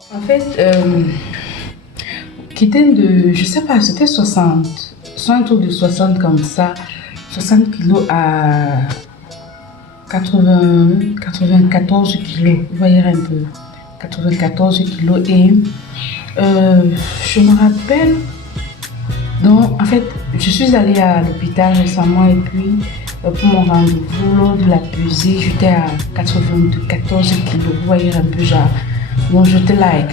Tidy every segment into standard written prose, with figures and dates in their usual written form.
En fait, quitter de, je sais pas, c'était 60, soit un truc de 60 comme ça, 60 kilos à 80, 94 kilos, vous voyez un peu, 94 kilos et je me rappelle, donc en fait, je suis allée à l'hôpital récemment et puis pour mon rendez-vous, lors de la pesée, j'étais à 94 kilos, vous voyez un peu genre, donc j'étais like.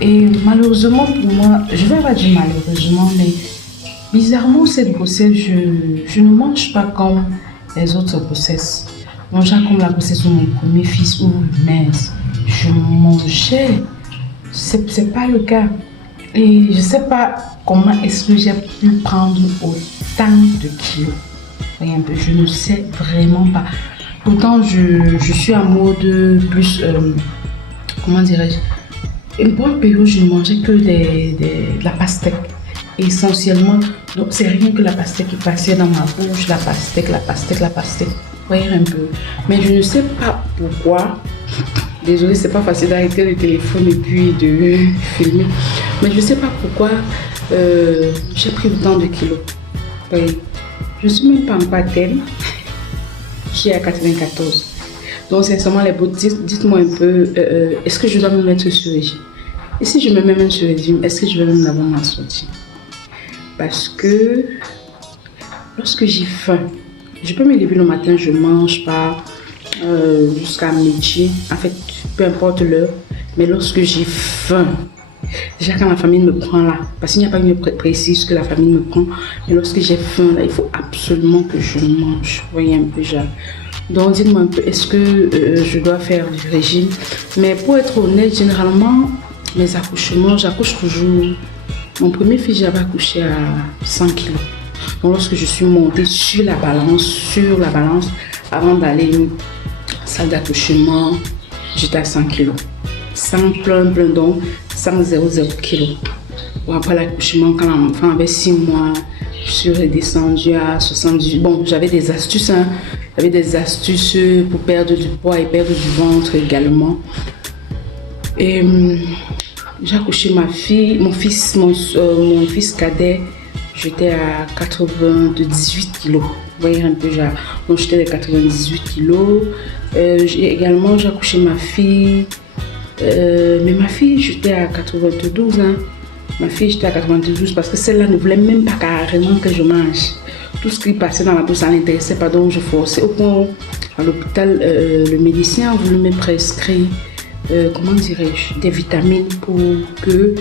Et malheureusement pour moi, je vais pas dire malheureusement, mais bizarrement cette grossesse, je ne mange pas comme les autres grossesses. Déjà comme la grossesse de mon premier fils où mince, je mangeais, c'est pas le cas. Et je sais pas comment est-ce que j'ai pu prendre autant de kilos. Voyez un peu, je ne sais vraiment pas. Pourtant je suis en mode plus, comment dirais-je, une bonne période, je ne mangeais que de la pastèque. Essentiellement, donc c'est rien que la pastèque qui passait dans ma bouche, la pastèque, la pastèque, la pastèque. Vous voyez un peu. Mais je ne sais pas pourquoi. Désolée, c'est pas facile d'arrêter le téléphone et puis de filmer. Mais je ne sais pas pourquoi j'ai pris autant de kilos. Vous voyez. Je ne suis même pas en patelle. Je suis à 94. Donc, sincèrement, les beaux, dites-moi un peu, est-ce que je dois me mettre sur régime? Et si je me mets même sur régime, est-ce que je vais même avoir ma sortie? Parce que lorsque j'ai faim, je peux me lever le matin, je mange pas jusqu'à midi, en fait, peu importe l'heure, mais lorsque j'ai faim, déjà quand la famille me prend là, parce qu'il n'y a pas une heure précise que la famille me prend, mais lorsque j'ai faim là, il faut absolument que je mange. Vous voyez un peu genre. Donc dites-moi un peu, est-ce que je dois faire du régime? Mais pour être honnête, généralement, mes accouchements, j'accouche toujours. Mon premier fils, j'avais accouché à 100 kilos. Donc lorsque je suis montée sur la balance, avant d'aller en salle d'accouchement, j'étais à 100 kilos. 100 plein, donc 100,00 kilos. Bon, après l'accouchement, quand l'enfant avait 6 mois, je suis redescendue à 70. Bon, j'avais des astuces, hein. J'avais des astuces pour perdre du poids et perdre du ventre également. Et j'ai accouché ma fille, mon fils cadet, j'étais à 98 kilos. Vous voyez un peu, genre, donc j'étais à 98 kilos. J'ai accouché ma fille, mais ma fille, j'étais à 92, hein. Ma fille, j'étais à 92 parce que celle-là ne voulait même pas carrément que je mange. Tout ce qui passait dans la bouche, ça ne l'intéressait pas, donc je forçais. Au point où, à l'hôpital, le médecin a voulu me prescrire, comment dirais-je, des vitamines pour que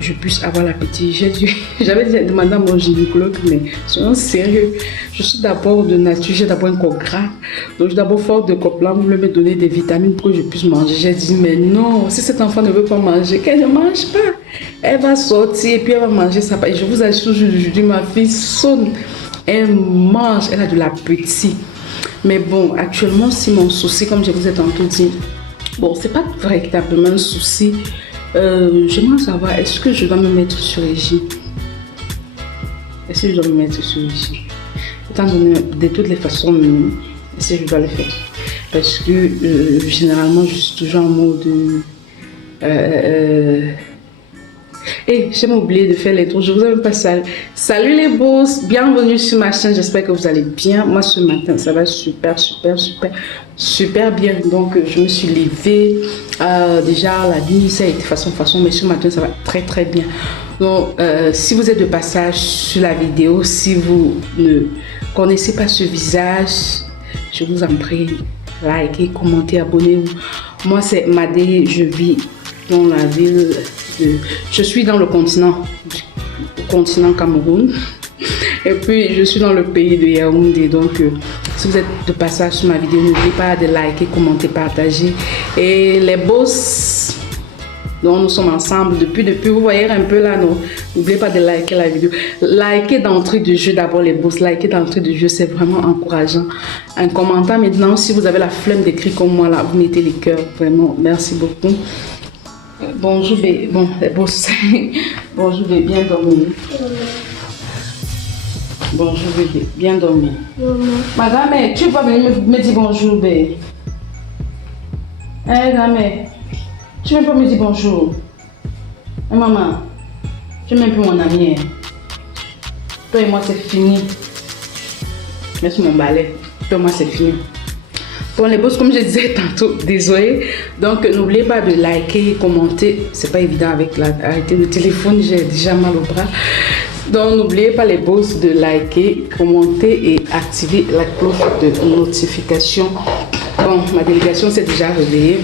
je puisse avoir l'appétit. J'avais demandé à mon gynécologue, mais soyons sérieux, je suis d'abord de nature, j'ai d'abord un corps gras, donc je suis d'abord forte de corps blanc, vous voulez me donner des vitamines pour que je puisse manger. J'ai dit, mais non, si cet enfant ne veut pas manger, qu'elle ne mange pas. Elle va sortir et puis elle va manger ça. Et je vous assure, je dis, ma fille sonne, elle mange, elle a de l'appétit. Mais bon, actuellement, si mon souci, comme je vous ai tantôt dit, bon, c'est pas véritablement un souci. J'aimerais savoir, est-ce que je dois me mettre sur régime? Est-ce que je dois me mettre sur régime? Étant donné, de toutes les façons, est-ce que je dois le faire? Parce que généralement, je suis toujours en mode... Et j'ai oublié de faire l'intro, je vous aime pas ça. Salut les boss, bienvenue sur ma chaîne, j'espère que vous allez bien. Moi ce matin ça va super bien. Donc je me suis levée, déjà la nuit ça a été façon, mais ce matin ça va très bien. Donc si vous êtes de passage sur la vidéo, si vous ne connaissez pas ce visage, je vous en prie, likez, commentez, abonnez-vous. Moi c'est Madé, je vis dans la ville de... Je suis dans le continent Cameroun. Et puis je suis dans le pays de Yaoundé. Donc si vous êtes de passage sur ma vidéo, n'oubliez pas de liker, commenter, partager. Et les boss, donc nous sommes ensemble depuis, vous voyez un peu là, non? N'oubliez pas de liker la vidéo. Liker d'entrée de jeu d'abord les boss. Liker d'entrée de jeu, c'est vraiment encourageant. Un commentaire maintenant, si vous avez la flemme d'écrire comme moi là, vous mettez les cœurs. Vraiment, merci beaucoup. Bonjour, bon, les boss. Bonjour, bébé, bien dormi. Bonjour, bébé, bien dormi. Madame, tu vas venir me dire bonjour, bébé. Hein, dame? Tu veux même pas me dire bonjour. Hein, maman, tu n'es même plus mon ami. Toi et moi, c'est fini. Laisse mon balai. Toi et moi, c'est fini. Bon, les boss, comme je disais tantôt, désolé. Donc, n'oubliez pas de liker, commenter. C'est pas évident avec l'arrêté de téléphone, j'ai déjà mal au bras. Donc, n'oubliez pas les boss de liker, commenter et activer la cloche de notification. Bon, ma délégation s'est déjà réveillée.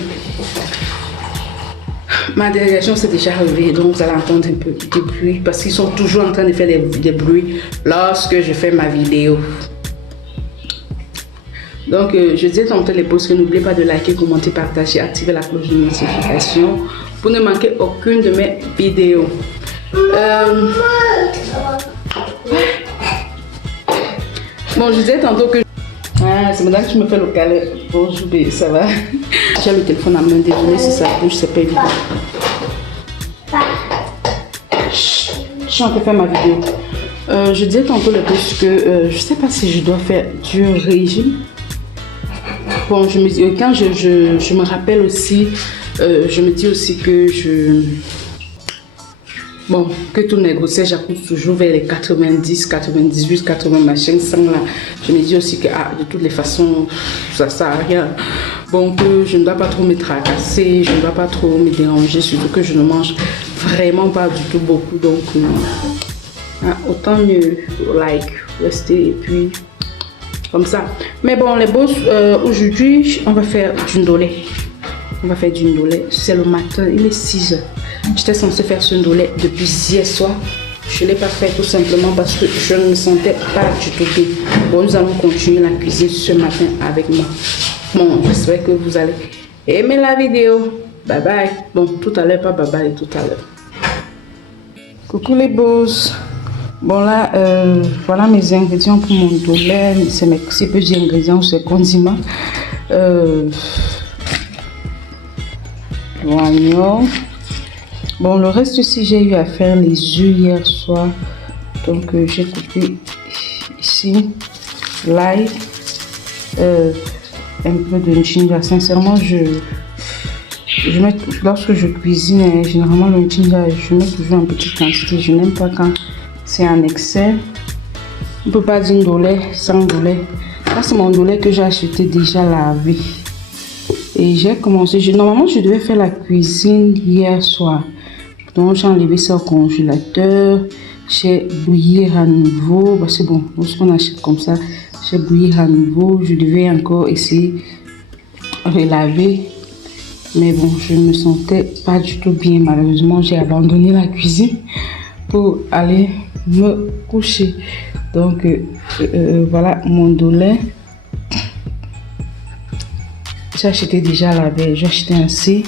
Ma délégation s'est déjà réveillée, donc vous allez entendre un peu de bruit parce qu'ils sont toujours en train de faire des bruits lorsque je fais ma vidéo. Donc, je disais tantôt les posts que n'oubliez pas de liker, commenter, partager, activer la cloche de notification pour ne manquer aucune de mes vidéos. Bon, je disais tantôt que... Ah, c'est maintenant que tu me fais le câlin. Bonjour, bébé, ça va? J'ai le téléphone à main, désolé si ça bouge, c'est pas évident. Je suis en train de faire ma vidéo. Je disais tantôt le plus que je sais pas si je dois faire du régime. Bon, je me dis, quand je me rappelle aussi, je me dis aussi que bon, que tout les grossesses, j'accouche toujours vers les 90, 98, 80 machin, 100 là. Je me dis aussi que de toutes les façons, ça sert à rien. Bon, que je ne dois pas trop me tracasser, je ne dois pas trop me déranger, surtout que je ne mange vraiment pas du tout beaucoup. Donc, autant mieux, rester et puis comme ça. Mais bon, les boss, aujourd'hui, on va faire du ndolé. On va faire du ndolé. C'est le matin, il est 6 h. J'étais censée faire ce ndolé depuis hier soir. Je ne l'ai pas fait tout simplement parce que je ne me sentais pas du tout bien. Bon, nous allons continuer la cuisine ce matin avec moi. Bon, j'espère que vous allez aimer la vidéo. Bye bye. Bon, tout à l'heure, pas bye bye, tout à l'heure. Coucou les boss. Bon là, voilà mes ingrédients pour mon ndolé. C'est mes petits ingrédients, c'est condiments. L'oignon. Bon, le reste aussi, j'ai eu à faire les œufs hier soir. Donc, j'ai coupé ici l'ail, un peu de ginger. Sincèrement, je mets, lorsque je cuisine, généralement le ginger, je mets toujours en petite quantité. Je n'aime pas quand c'est en excès. On ne peut pas dire ndolé sans ndolé. Là, c'est mon ndolé que j'ai acheté déjà lavé. Et j'ai commencé, normalement, je devais faire la cuisine hier soir. Donc, j'ai enlevé ça au congélateur. J'ai bouilli à nouveau. Parce que bon, lorsqu'on achète comme ça, j'ai bouilli à nouveau. Je devais encore essayer de laver. Mais bon, je ne me sentais pas du tout bien. Malheureusement, j'ai abandonné la cuisine pour aller me coucher. Donc, voilà mon ndolé. J'ai acheté déjà la veille. J'ai acheté ainsi.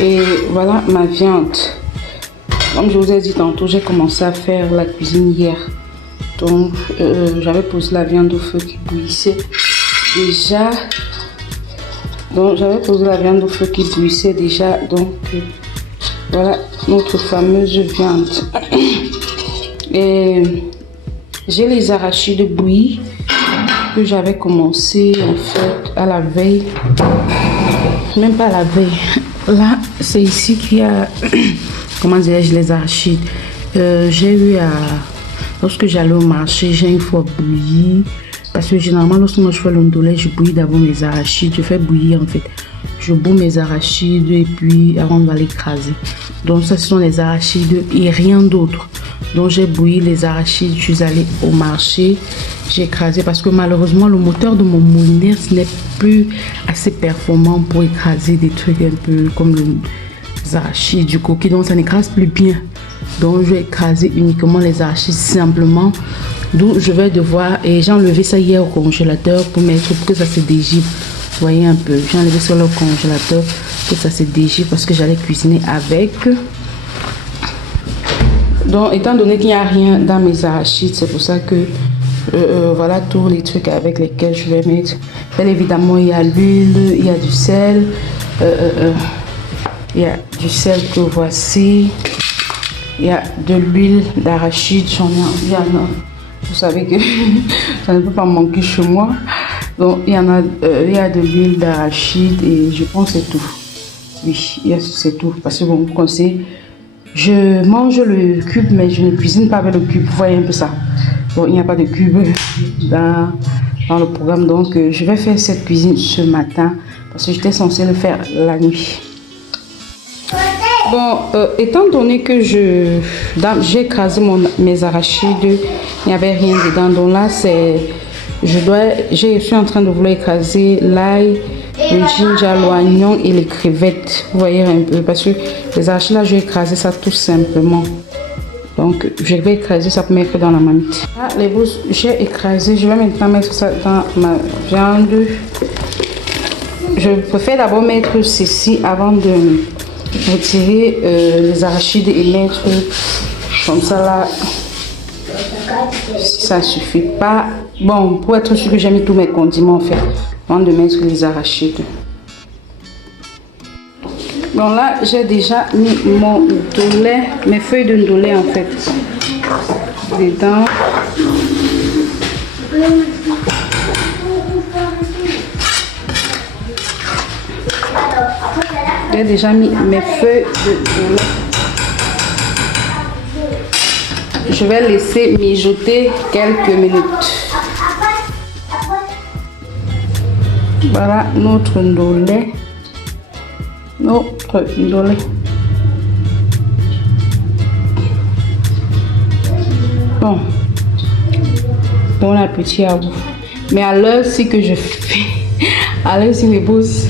Et voilà ma viande. Comme je vous ai dit tantôt, j'ai commencé à faire la cuisine hier. Donc, j'avais posé la viande au feu qui bouillissait déjà. Donc, Donc, voilà notre fameuse viande. Et j'ai les arachides bouillis que j'avais commencé en fait à la veille. Même pas la veille. Là, c'est ici qu'il y a, comment dirais-je, les arachides. J'ai eu à, lorsque j'allais au marché, j'ai une fois bouilli. Parce que généralement, lorsque moi je fais le ndolé, je bouillis d'abord mes arachides. Je fais bouillir en fait. Je boue mes arachides et puis avant on va l'écraser. Donc ça, ce sont les arachides et rien d'autre. Donc j'ai bouilli les arachides, je suis allée au marché, j'ai écrasé parce que malheureusement le moteur de mon moulinière n'est plus assez performant pour écraser des trucs un peu comme les arachides, du coquille, donc ça n'écrase plus bien. Donc je vais écraser uniquement les arachides simplement, d'où je vais devoir, et j'ai enlevé ça hier au congélateur pour que ça se dégivre. Vous voyez un peu, j'ai enlevé ça au congélateur pour que ça se dégivre parce que j'allais cuisiner avec. Donc, étant donné qu'il n'y a rien dans mes arachides, c'est pour ça que voilà tous les trucs avec lesquels je vais mettre. Bien évidemment, il y a l'huile, il y a du sel. Il y a du sel que voici. Il y a de l'huile d'arachide. Il y en a. Vous savez que ça ne peut pas manquer chez moi. Donc, il y a de l'huile d'arachide et je pense que c'est tout. Oui, c'est tout. Parce que bon, vous connaissez, je mange le cube, mais je ne cuisine pas avec le cube. Vous voyez un peu ça. Bon, il n'y a pas de cube dans le programme. Donc, je vais faire cette cuisine ce matin parce que j'étais censée le faire la nuit. Bon, étant donné que j'ai écrasé mes arachides, il n'y avait rien dedans. Donc là, je suis en train de vouloir écraser l'ail, le ginger, l'oignon et les crevettes. Vous voyez un peu, parce que les arachides là, je vais écraser ça tout simplement. Donc, je vais écraser ça pour mettre dans la marmite. Là, les bouses, j'ai écrasé. Je vais maintenant mettre ça dans ma viande. Je préfère d'abord mettre ceci avant de retirer les arachides et mettre comme ça là. Si ça suffit pas, bon, pour être sûr que j'ai mis tous mes condiments en fait avant de mettre les arachides. Bon là j'ai déjà mis mon ndolé, mes feuilles de ndolé en fait dedans. J'ai déjà mis mes feuilles de ndolé. Je vais laisser mijoter quelques minutes. Voilà notre ndolé. Notre ndolé. Bon. Bon appétit à vous. Mais à l'heure ci que je fais, à l'heure ci mes bosses.